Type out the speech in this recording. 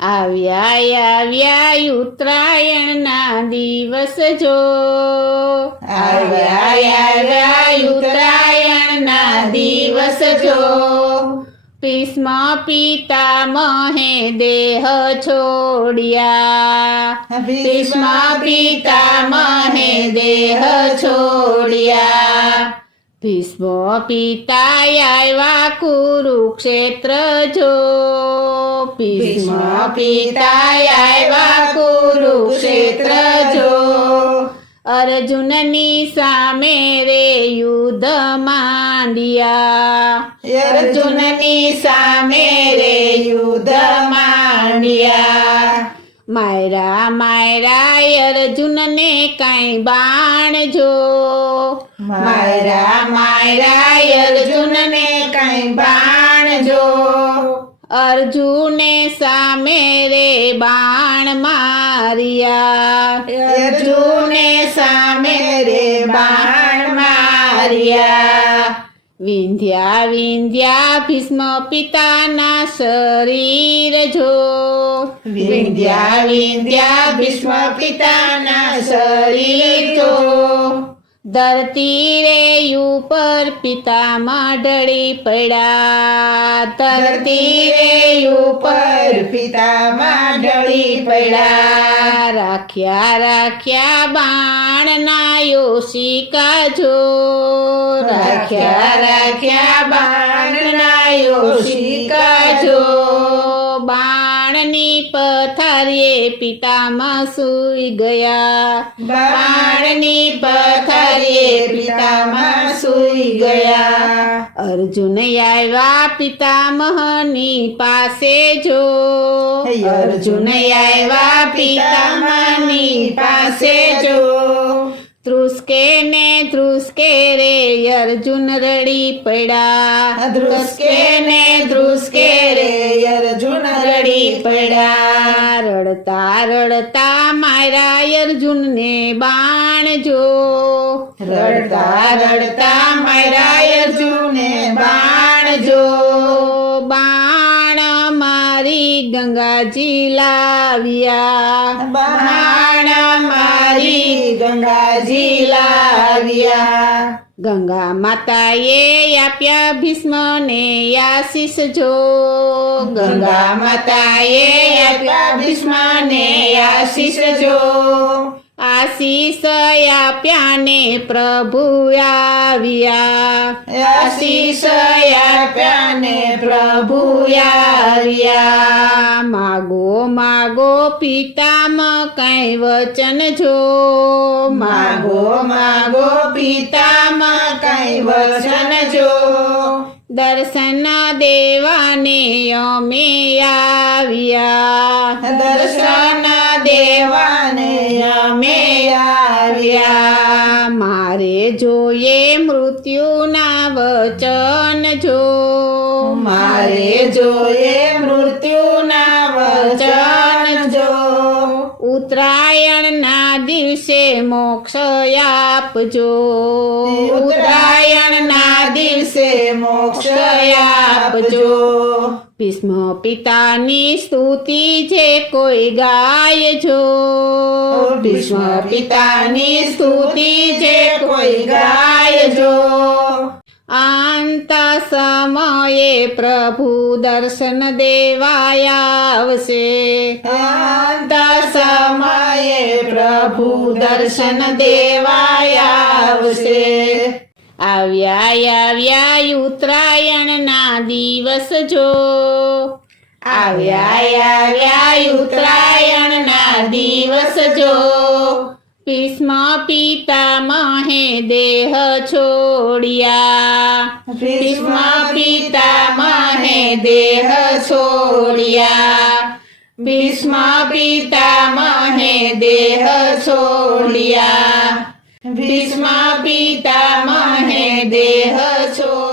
આવ્યા ઉત્તરાયણના દિવસ જો, આવ્યા ઉત્તરાયણના દિવસ જો, ભીષ્મ પિતામહે દેહ છોડ્યા, ભીષ્મ પિતામહે દેહ છોડ્યા, ભીષ્મ પિતા આવ્યા કુરુક્ષેત્ર જો, ભીષ્મ પિતા આવ્યા કુરુક્ષેત્ર જો, અર્જુનની સામે રે યુદ્ધ માંડ્યા, અર્જુનની સામે રે યુદ્ધ માંડ્યા, માયરા અર્જુનને કાંઈ બાણ જો, માયરા અર્જુનને કાંઈ બાણ જો, અર્જુને સામે રે બાણ માર્યા, અર્જુને સામે રે બાણ માર્યા, વિંધ્યા ભીષ્મ પિતાના શરીર જો, વિંધ્યા ભીષ્મ પિતાના શરીર જો, ધરતી રે ઉપર પિતામાં ઢળી પડ્યા, ધરતી રે ઉપર પિતામાં ઢળી પડ્યા, રાખ્યા બાણના યોશિકા જો, રાખ્યા બાણના યોશિકા જો, બાણની પથારીએ પિતામાં સૂઈ ગયા, બાણની પથારીએ પિતામાં સૂઈ ગયા, અર્જુન આવ્યા પિતામહની પાસે જો, અર્જુન આવ્યા પિતામહની પાસે જો, ધ્રુસકે રે અર્જુન રડી પડ્યા, ધ્રુસકે રે અર્જુન રડી પડ્યા, રડતા માર્યા અર્જુનને બાણ જો, રડતા માર્યા અર્જુનને બાણ જો, બાણ મારી ગંગાજી લાવ્યા, બાણ મારી ગંગાજી લાવ્યા, ગંગા માતાએ આપ્યા ભીષ્મને આશીષ જો, ગંગા માતાએ આપ્યા ભીષ્મને આશીષ જો, આશીષ આપ્યા ને પ્રભુ આવ્યા, આશીષ આપ્યા ને પ્રભુ આવ્યા, માગો પિતામાં કાંઈ વચન જો, માગો પિતામાં કાંઈ વચન જો, દર્શન દેવાને અમે આવ્યા, દર્શન દેવાને અમે આવ્યા, મારે જોઈએ મૃત્યુના વચન જો, મારે જોઈએ મૃત્યુના વચન જો, ઉત્તરાયણના દિવસે મોક્ષ આપજો, ઉત્તરાયણના દિવસે મોક્ષ આપજો, ભીષ્મ પિતાની સ્તુતિ જે કોઈ ગાયજો, ભીષ્મ પિતાની સ્તુતિ જે કોઈ ગાયજો, અંત સમયે પ્રભુ દર્શન દેવાયા આવશે, અંત સમયે પ્રભુ દર્શન દેવાયા આવશે, આવ્યા ઉત્તરાયણના દિવસ જો, આવ્યા ઉત્તરાયણના દિવસ જો, ભીષ્મ પિતામહે દેહ છોડ્યા, ભીષ્મ પિતામહે દેહ છોડ્યા, ભીષ્મ પિતામહે દેહ છોડ્યા, ભીષ્મ પિતામહે દેહ છોડ્યા.